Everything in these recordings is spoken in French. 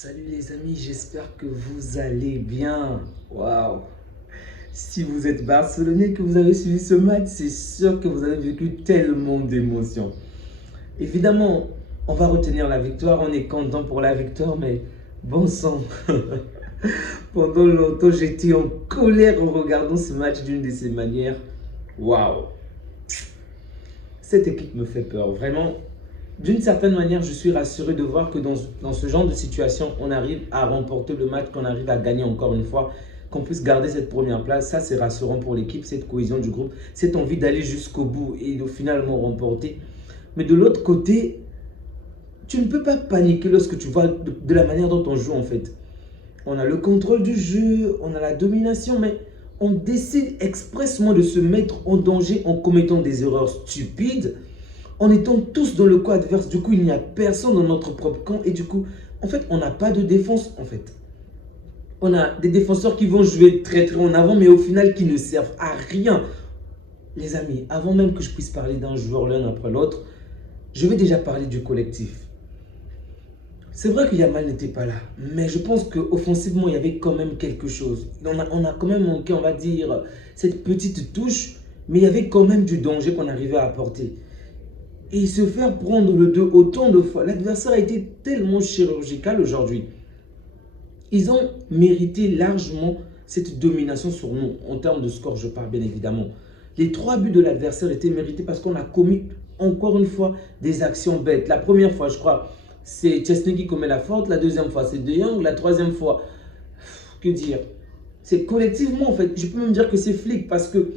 Salut les amis, j'espère que vous allez bien. Waouh! Si vous êtes Barcelonais, que vous avez suivi ce match, c'est sûr que vous avez vécu tellement d'émotions. Évidemment, on va retenir la victoire, on est content pour la victoire, mais bon sang. Pendant longtemps, j'étais en colère en regardant ce match d'une de ces manières. Waouh! Cette équipe me fait peur, vraiment. D'une certaine manière, je suis rassuré de voir que dans ce genre de situation, on arrive à remporter le match, qu'on arrive à gagner encore une fois, qu'on puisse garder cette première place. Ça, c'est rassurant pour l'équipe, cette cohésion du groupe, cette envie d'aller jusqu'au bout et de finalement remporter. Mais de l'autre côté, tu ne peux pas paniquer lorsque tu vois de la manière dont on joue en fait. On a le contrôle du jeu, on a la domination, mais on décide expressément de se mettre en danger en commettant des erreurs stupides, en étant tous dans le camp adverse. Du coup, il n'y a personne dans notre propre camp et du coup, en fait, on n'a pas de défense en fait. On a des défenseurs qui vont jouer très très en avant, mais au final qui ne servent à rien. Les amis, avant même que je puisse parler d'un joueur l'un après l'autre, je vais déjà parler du collectif. C'est vrai que Yamal n'était pas là, mais je pense qu'offensivement, il y avait quand même quelque chose. On a quand même manqué, on va dire, cette petite touche, mais il y avait quand même du danger qu'on arrivait à apporter. Et se faire prendre le deux autant de fois, l'adversaire a été tellement chirurgical aujourd'hui. Ils ont mérité largement cette domination sur nous, en termes de score, je parle bien évidemment. Les 3 buts de l'adversaire étaient mérités parce qu'on a commis encore une fois des actions bêtes. La première fois, je crois, c'est Chesney qui commet la faute. La deuxième fois, c'est De Jong. La troisième fois, que dire? C'est collectivement, en fait. Je peux même dire que c'est Flick parce que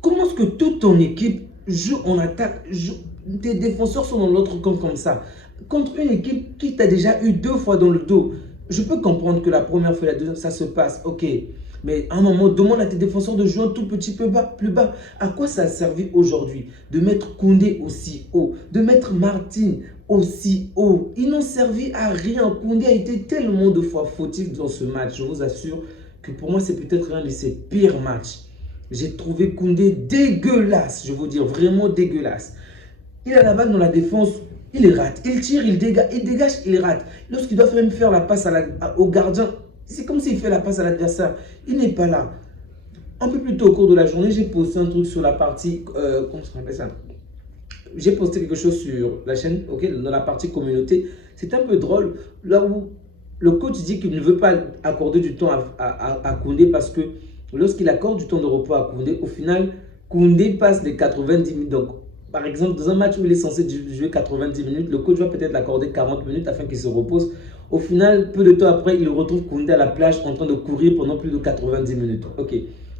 comment est-ce que toute ton équipe joue en attaque, tes défenseurs sont dans l'autre camp comme ça, contre une équipe qui t'a déjà eu 2 fois dans le dos? Je peux comprendre que la première fois et la deuxième, ça se passe, ok. Mais à un moment, demande à tes défenseurs de jouer un tout petit peu bas, plus bas. À quoi ça a servi aujourd'hui de mettre Koundé aussi haut, de mettre Martin aussi haut? Ils n'ont servi à rien. Koundé a été tellement de fois fautif dans ce match. Je vous assure que pour moi, c'est peut-être l'un de ses pires matchs. J'ai trouvé Koundé dégueulasse, je vous dire, vraiment dégueulasse. Il a la balle dans la défense, il rate. Il tire, il dégage, il rate. Lorsqu'il doit même faire la passe au gardien, c'est comme s'il fait la passe à l'adversaire. Il n'est pas là. Un peu plus tôt au cours de la journée, j'ai posté un truc sur la partie... comment on appelle ça? J'ai posté quelque chose sur la chaîne, ok, dans la partie communauté. C'est un peu drôle, là où le coach dit qu'il ne veut pas accorder du temps à Koundé parce que lorsqu'il accorde du temps de repos à Koundé, au final, Koundé passe les 90 minutes. Donc, par exemple, dans un match où il est censé jouer 90 minutes, le coach va peut-être l'accorder 40 minutes afin qu'il se repose. Au final, peu de temps après, il retrouve Koundé à la plage en train de courir pendant plus de 90 minutes. Ok,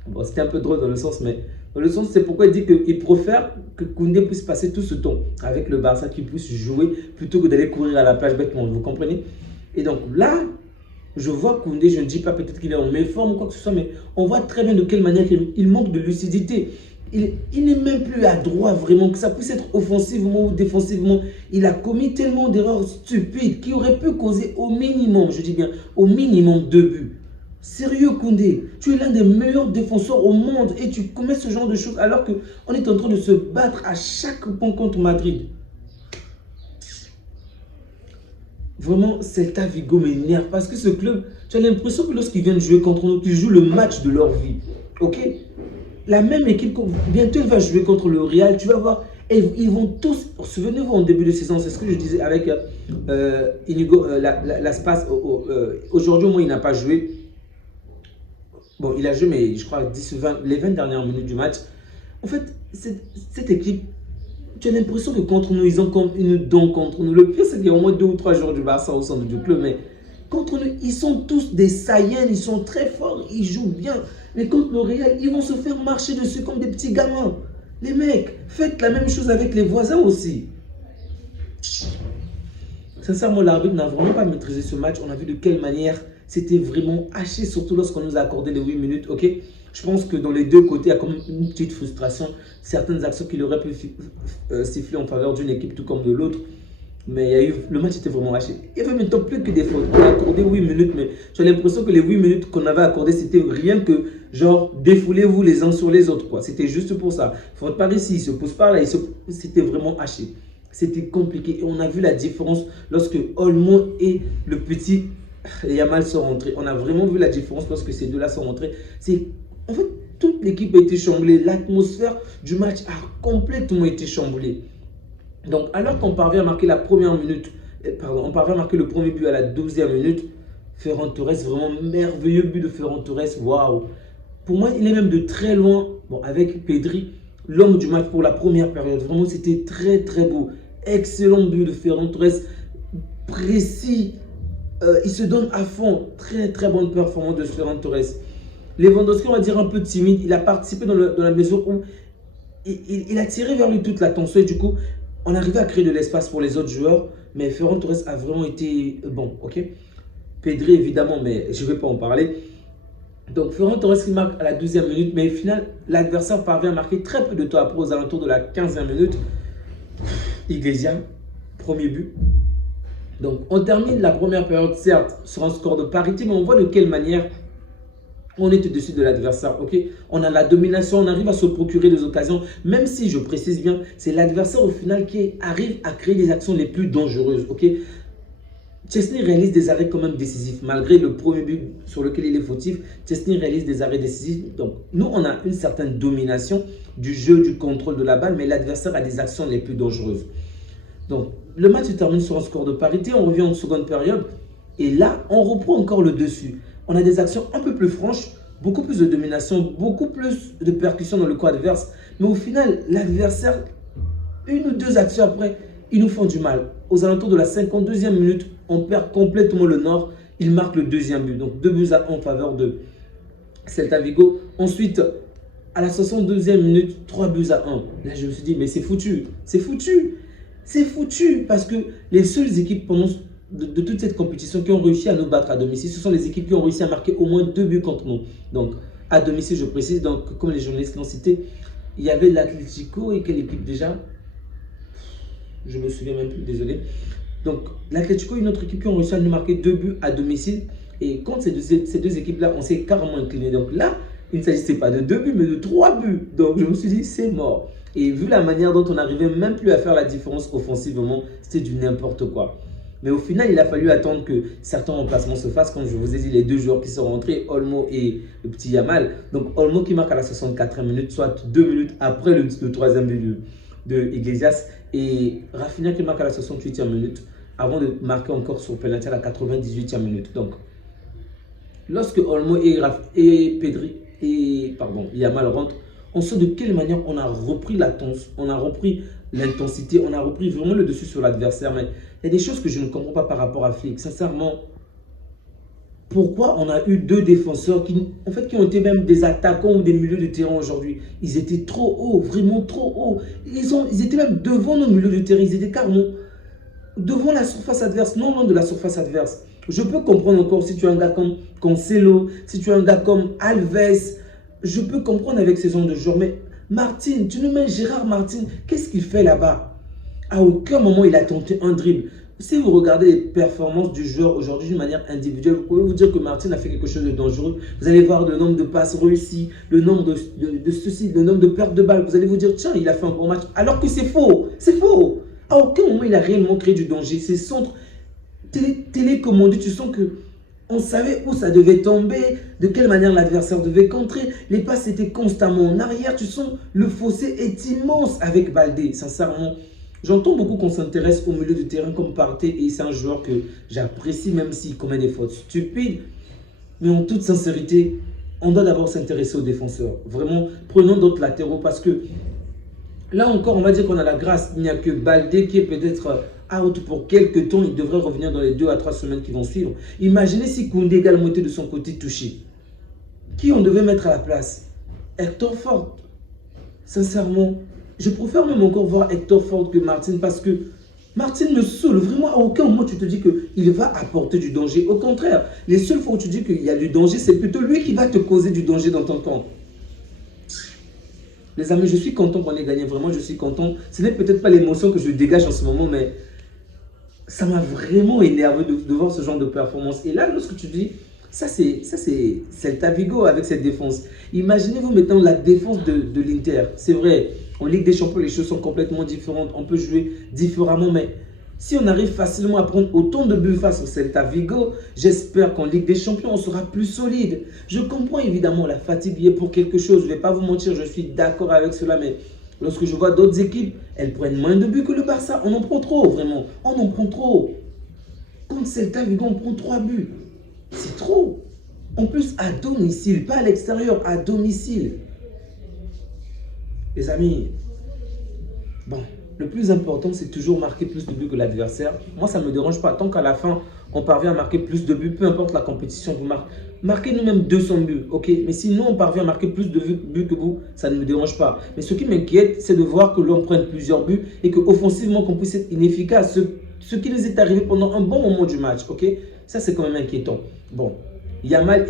bon, c'était un peu drôle dans le sens, mais dans le sens, c'est pourquoi il dit qu'il préfère que Koundé puisse passer tout ce temps avec le Barça, qu'il puisse jouer plutôt que d'aller courir à la plage bêtement. Vous comprenez? Et donc là, je vois Koundé, je ne dis pas peut-être qu'il est en méforme ou quoi que ce soit, mais on voit très bien de quelle manière il manque de lucidité. Il n'est même plus à droit vraiment, que ça puisse être offensivement ou défensivement. Il a commis tellement d'erreurs stupides qui auraient pu causer au minimum, je dis bien, au minimum 2 buts. Sérieux Koundé, tu es l'un des meilleurs défenseurs au monde et tu commets ce genre de choses alors qu'on est en train de se battre à chaque point contre Madrid. Vraiment, Celta Vigo m'énerve parce que ce club, tu as l'impression que lorsqu'ils viennent jouer contre nous, qu'ils jouent le match de leur vie. Ok? La même équipe, bientôt elle va jouer contre le Real, tu vas voir, ils vont tous, souvenez-vous en début de saison, c'est ce que je disais avec Inigo Las-Paz, aujourd'hui au moins il n'a pas joué, bon il a joué mais je crois 10 ou 20, les 20 dernières minutes du match. En fait, cette équipe, tu as l'impression que contre nous, ils ont comme une dent contre nous. Le pire c'est qu'il y a au moins 2 ou 3 joueurs du Barça au centre du club, mais contre nous, ils sont tous des Saiyans, ils sont très forts, ils jouent bien. Mais contre le Real, ils vont se faire marcher dessus comme des petits gamins. Les mecs, faites la même chose avec les voisins aussi. Sincèrement, l'arbitre n'a vraiment pas maîtrisé ce match. On a vu de quelle manière c'était vraiment haché, surtout lorsqu'on nous a accordé les 8 minutes. Ok, je pense que dans les deux côtés, il y a comme une petite frustration. Certaines actions qu'il aurait pu siffler en faveur d'une équipe tout comme de l'autre. Mais le match était vraiment haché. Il n'y avait maintenant plus que des fautes. On a accordé 8 minutes, mais j'ai l'impression que les 8 minutes qu'on avait accordées, c'était rien que genre défoulez-vous les uns sur les autres. C'était juste pour ça. Faute par ici, il se pousse par là, c'était vraiment haché. C'était compliqué. Et on a vu la différence lorsque Olmo et le petit Yamal sont rentrés. On a vraiment vu la différence lorsque ces deux-là sont rentrés. En fait, toute l'équipe a été chamboulée. L'atmosphère du match a complètement été chamboulée. Donc, alors qu'on parvient à marquer la première minute, on parvient à marquer le premier but à la 12e minute, Ferran Torres, vraiment merveilleux but de Ferran Torres, waouh! Pour moi, il est même de très loin, bon, avec Pedri, l'homme du match pour la première période. Vraiment, c'était très très beau. Excellent but de Ferran Torres, précis, il se donne à fond. Très très bonne performance de Ferran Torres. Lewandowski, on va dire un peu timide, il a participé dans la mesure où il a tiré vers lui toute l'attention et du coup, on arrivait à créer de l'espace pour les autres joueurs, mais Ferran Torres a vraiment été bon, ok. Pedri évidemment, mais je ne vais pas en parler. Donc Ferran Torres qui marque à la 12e minute, mais au final, l'adversaire parvient à marquer très peu de temps après, aux alentours de la 15e minute. Iglesias, premier but. Donc on termine la première période, certes, sur un score de parité, mais on voit de quelle manière on est au-dessus de l'adversaire, ok? On a la domination, on arrive à se procurer des occasions, même si, je précise bien, c'est l'adversaire au final qui arrive à créer les actions les plus dangereuses, ok? Szczęsny réalise des arrêts quand même décisifs, malgré le premier but sur lequel il est fautif. Szczęsny réalise des arrêts décisifs. Donc, nous, on a une certaine domination du jeu, du contrôle de la balle, mais l'adversaire a des actions les plus dangereuses. Donc, le match se termine sur un score de parité, on revient en seconde période, et là, on reprend encore le dessus. On a des actions un peu plus franches, beaucoup plus de domination, beaucoup plus de percussion dans le camp adverse. Mais au final, l'adversaire, une ou deux actions après, ils nous font du mal. Aux alentours de la 52e minute, on perd complètement le nord. Il marque le deuxième but. Donc 2-1 en faveur de Celta Vigo. Ensuite, à la 62e minute, 3-1. Là, je me suis dit, mais c'est foutu. C'est foutu. C'est foutu. Parce que les seules équipes pendant de toute cette compétition qui ont réussi à nous battre à domicile, ce sont les équipes qui ont réussi à marquer au moins 2 buts contre nous. Donc, à domicile, je précise, donc, comme les journalistes l'ont cité, il y avait l'Atlético et quelle équipe déjà? Je ne me souviens même plus, désolé. Donc, l'Atlético et une autre équipe qui ont réussi à nous marquer 2 buts à domicile. Et contre ces deux équipes-là, on s'est carrément incliné. Donc là, il ne s'agissait pas de 2 buts, mais de 3 buts. Donc, je me suis dit, c'est mort. Et vu la manière dont on n'arrivait même plus à faire la différence offensivement, c'était du n'importe quoi. Mais au final, il a fallu attendre que certains remplacements se fassent. Comme je vous ai dit, les deux joueurs qui sont rentrés, Olmo et le petit Yamal. Donc, Olmo qui marque à la 64e minute, soit 2 minutes après le troisième but de Iglesias. Et Rafinha qui marque à la 68e minute, avant de marquer encore sur penalty à la 98e minute. Donc, lorsque Olmo et Yamal rentrent, on sait de quelle manière on a repris on a repris l'intensité, on a repris vraiment le dessus sur l'adversaire. Mais il y a des choses que je ne comprends pas par rapport à Flick. Sincèrement, pourquoi on a eu 2 défenseurs qui ont été même des attaquants ou des milieux de terrain aujourd'hui? Ils étaient trop hauts, vraiment trop hauts. Ils étaient même devant nos milieux de terrain. Ils étaient carrément devant la surface adverse, non loin de la surface adverse. Je peux comprendre encore si tu as un gars comme Cancelo, si tu as un gars comme Alves. Je peux comprendre avec ces genre de joueurs. Mais Martin, tu nous mets Gérard Martin, qu'est-ce qu'il fait là-bas? À aucun moment il a tenté un dribble. Si vous regardez les performances du joueur aujourd'hui d'une manière individuelle, vous pouvez vous dire que Martin a fait quelque chose de dangereux. Vous allez voir le nombre de passes réussies, le nombre de ceci, le nombre de pertes de balles. Vous allez vous dire, tiens, il a fait un bon match. Alors que c'est faux. C'est faux. À aucun moment, il a réellement créé du danger. Ces centres télécommandés, tu sens que on savait où ça devait tomber, de quelle manière l'adversaire devait contrer. Les passes étaient constamment en arrière. Tu sens le fossé est immense avec Baldé, sincèrement. J'entends beaucoup qu'on s'intéresse au milieu de terrain comme Partey et c'est un joueur que j'apprécie même s'il commet des fautes stupides. Mais en toute sincérité, on doit d'abord s'intéresser aux défenseurs. Vraiment, prenons d'autres latéraux parce que là encore, on va dire qu'on a la grâce. Il n'y a que Baldé qui est peut-être out pour quelques temps. Il devrait revenir dans les 2 à 3 semaines qui vont suivre. Imaginez si Koundé également était de son côté touché. Qui on devait mettre à la place? Hector Ford. Sincèrement, je préfère même encore voir Hector Ford que Martin parce que Martin me saoule. Vraiment, à aucun moment tu te dis qu'il va apporter du danger. Au contraire, les seules fois où tu dis qu'il y a du danger, c'est plutôt lui qui va te causer du danger dans ton camp. Les amis, je suis content qu'on ait gagné. Vraiment, je suis content. Ce n'est peut-être pas l'émotion que je dégage en ce moment, mais ça m'a vraiment énervé de voir ce genre de performance. Et là, lorsque tu dis, ça c'est Celta Vigo avec cette défense. Imaginez-vous maintenant la défense de l'Inter. C'est vrai, En Ligue des Champions, les choses sont complètement différentes. On peut jouer différemment, mais si on arrive facilement à prendre autant de buts face au Celta Vigo, j'espère qu'en Ligue des Champions, on sera plus solide. Je comprends évidemment la fatigue liée pour quelque chose. Je ne vais pas vous mentir, je suis d'accord avec cela, mais lorsque je vois d'autres équipes, elles prennent moins de buts que le Barça. On en prend trop, vraiment. On en prend trop. Contre Celta Vigo, on prend 3 buts. C'est trop. En plus, à domicile, pas à l'extérieur, à domicile. Les amis, bon, le plus important, c'est toujours marquer plus de buts que l'adversaire. Moi, ça ne me dérange pas. Tant qu'à la fin, on parvient à marquer plus de buts, peu importe la compétition que vous marquez. Marquez nous-mêmes 200 buts, ok? Mais si nous, on parvient à marquer plus de buts que vous, ça ne me dérange pas. Mais ce qui m'inquiète, c'est de voir que l'on prenne plusieurs buts et qu'offensivement, qu'on puisse être inefficace. Ce qui nous est arrivé pendant un bon moment du match, ok? Ça, c'est quand même inquiétant. Bon, Yamal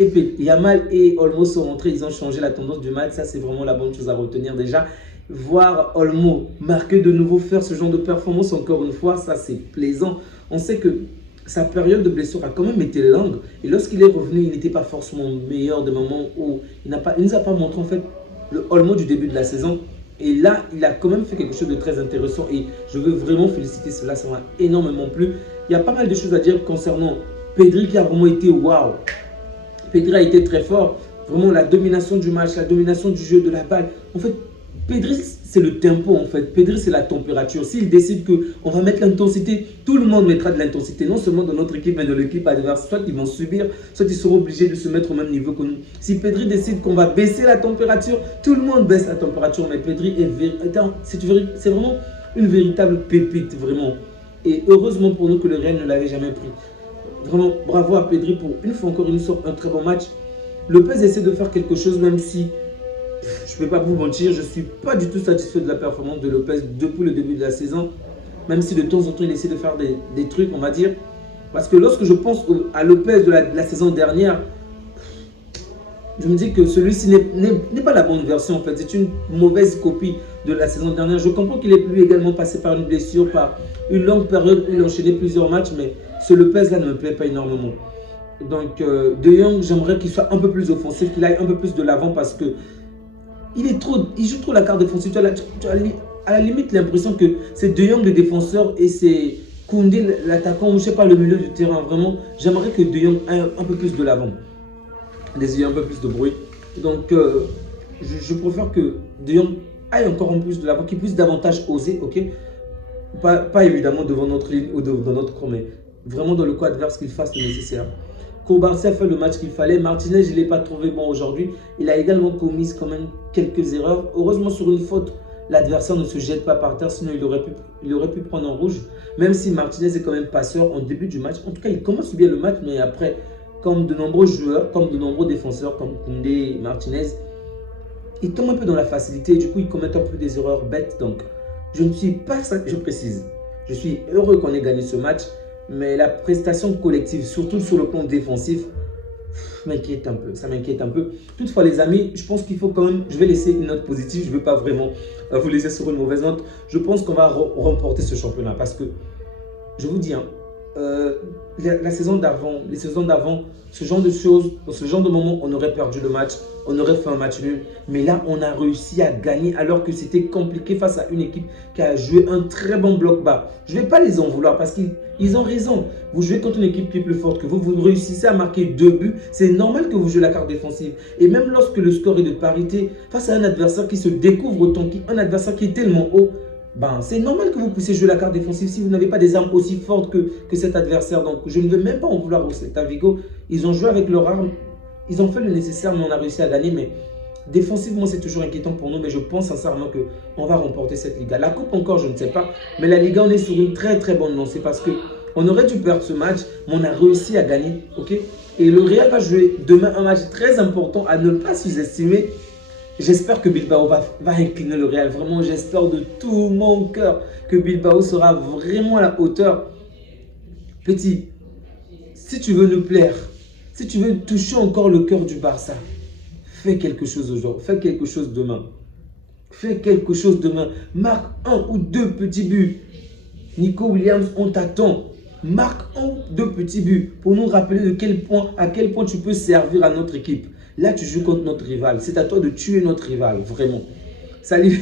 et Olmo sont rentrés, ils ont changé la tendance du match. Ça, c'est vraiment la bonne chose à retenir déjà. Voir Olmo marquer de nouveau, faire ce genre de performance encore une fois, ça c'est plaisant. On sait que sa période de blessure a quand même été longue. Et lorsqu'il est revenu, il n'était pas forcément meilleur des moments où il ne nous a pas montré en fait le Olmo du début de la saison. Et là, il a quand même fait quelque chose de très intéressant. Et je veux vraiment féliciter cela, ça m'a énormément plu. Il y a pas mal de choses à dire concernant Pedri qui a vraiment été waouh. Pedri a été très fort. Vraiment la domination du match, la domination du jeu de la balle. En fait, Pedri, c'est le tempo en fait. Pedri, c'est la température. S'il décide qu'on va mettre l'intensité, tout le monde mettra de l'intensité. Non seulement dans notre équipe, mais dans l'équipe adverse. Soit ils vont subir, soit ils seront obligés de se mettre au même niveau que nous. Si Pedri décide qu'on va baisser la température, tout le monde baisse la température. Mais Pedri c'est vraiment une véritable pépite, vraiment. Et heureusement pour nous que le Real ne l'avait jamais pris. Vraiment, bravo à Pedri pour une fois encore, il sort un très bon match. Lopez essaie de faire quelque chose, même si je ne vais pas vous mentir, je ne suis pas du tout satisfait de la performance de Lopez depuis le début de la saison. Même si de temps en temps, il essaie de faire des trucs, on va dire. Parce que lorsque je pense à Lopez de la saison dernière, je me dis que celui-ci n'est pas la bonne version en fait. C'est une mauvaise copie de la saison dernière. Je comprends qu'il est lui également passé par une blessure, par une longue période où il enchaînait plusieurs matchs. Mais ce Lopez-là ne me plaît pas énormément. Donc, De Jong, j'aimerais qu'il soit un peu plus offensif, qu'il aille un peu plus de l'avant parce que il joue trop la carte défensive. Tu as à la limite l'impression que c'est De Jong le défenseur et c'est Koundé l'attaquant, ou je sais pas, le milieu du terrain. Vraiment, j'aimerais que De Jong aille un peu plus de l'avant. Désolé, un peu plus de bruit. Donc, je préfère que De Jong aille encore un peu plus de l'avant, qu'il puisse davantage oser, ok? Pas évidemment devant notre ligne ou dans notre camp, mais vraiment dans le cas adverse qu'il fasse le nécessaire. Koubarsi a fait le match qu'il fallait. Martinez, je ne l'ai pas trouvé bon aujourd'hui. Il a également commis quand même quelques erreurs. Heureusement, sur une faute, l'adversaire ne se jette pas par terre, sinon il aurait pu prendre un rouge. Même si Martinez est quand même passeur en début du match. En tout cas, il commence bien le match, mais après, comme de nombreux joueurs, comme de nombreux défenseurs, comme Koundé et Martinez, ils tombent un peu dans la facilité et du coup, ils commettent un peu des erreurs bêtes. Donc, je ne suis pas, je précise, je suis heureux qu'on ait gagné ce match. Mais la prestation collective, surtout sur le plan défensif, m'inquiète un peu. Ça m'inquiète un peu. Toutefois, les amis, je pense qu'il faut quand même... Je vais laisser une note positive. Je ne veux pas vraiment vous laisser sur une mauvaise note. Je pense qu'on va remporter ce championnat. Parce que, je vous dis, hein, la saison d'avant, les saisons d'avant, ce genre de choses, dans ce genre de moments, on aurait perdu le match, on aurait fait un match nul. Mais là, on a réussi à gagner alors que c'était compliqué face à une équipe qui a joué un très bon bloc bas. Je ne vais pas les en vouloir parce qu'ils ont raison. Vous jouez contre une équipe qui est plus forte que vous réussissez à marquer 2 buts. C'est normal que vous jouez la carte défensive. Et même lorsque le score est de parité, face à un adversaire qui se découvre autant qu'un adversaire qui est tellement haut, ben, c'est normal que vous puissiez jouer la carte défensive si vous n'avez pas des armes aussi fortes que cet adversaire. Donc, je ne veux même pas en vouloir au Celta Vigo. Ils ont joué avec leurs armes. Ils ont fait le nécessaire, mais on a réussi à gagner. Mais défensivement, c'est toujours inquiétant pour nous. Mais je pense sincèrement qu'on va remporter cette Liga. La Coupe encore, je ne sais pas. Mais la Liga, on est sur une très très bonne lancée parce qu'on aurait dû perdre ce match, mais on a réussi à gagner. Okay, et le Real va jouer demain un match très important à ne pas sous-estimer. J'espère que Bilbao va incliner le Real. Vraiment, j'espère de tout mon cœur que Bilbao sera vraiment à la hauteur. Petit, si tu veux nous plaire, si tu veux toucher encore le cœur du Barça, fais quelque chose aujourd'hui, fais quelque chose demain. Fais quelque chose demain. Marque 1 ou 2 petits buts. Nico Williams, on t'attend. Marque 1 ou 2 petits buts pour nous rappeler à quel point tu peux servir à notre équipe. Là, tu joues contre notre rival. C'est à toi de tuer notre rival, vraiment. Salut.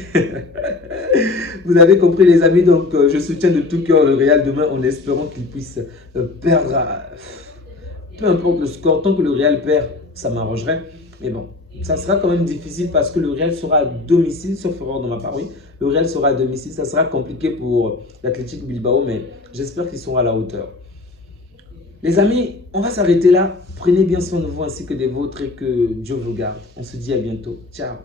Vous avez compris les amis, donc je soutiens de tout cœur le Real demain en espérant qu'il puisse perdre. Peu importe le score, tant que le Real perd, ça m'arrangerait. Mais bon, ça sera quand même difficile parce que le Real sera à domicile, sauf erreur de ma part, oui. Le Real sera à domicile, ça sera compliqué pour l'Athletic Bilbao, mais j'espère qu'ils seront à la hauteur. Les amis, on va s'arrêter là. Prenez bien soin de vous ainsi que des vôtres et que Dieu vous garde. On se dit à bientôt. Ciao.